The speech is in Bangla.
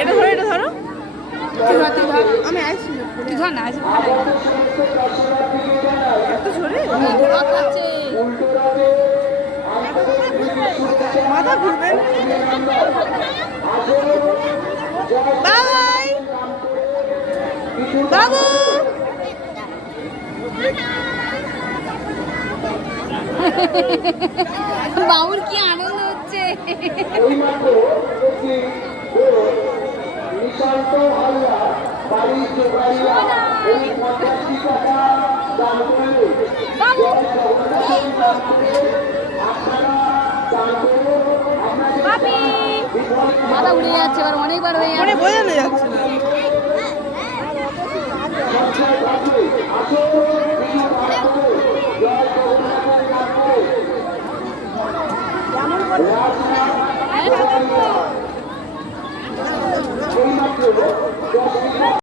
এটা ধরো, এটা ধরো। তুই ধর আমি আসছি, তুই ধর না আসবি এত ঝরে খাচ্ছে মাথা ঘুরবে। বাবাই বাবু, বাবুর কি আনন্দ হচ্ছে মাথা উড়ে যাচ্ছে এবার অনেকবার হয়ে মনে যাচ্ছে বোঝানো যাচ্ছে না। হ্যাঁ?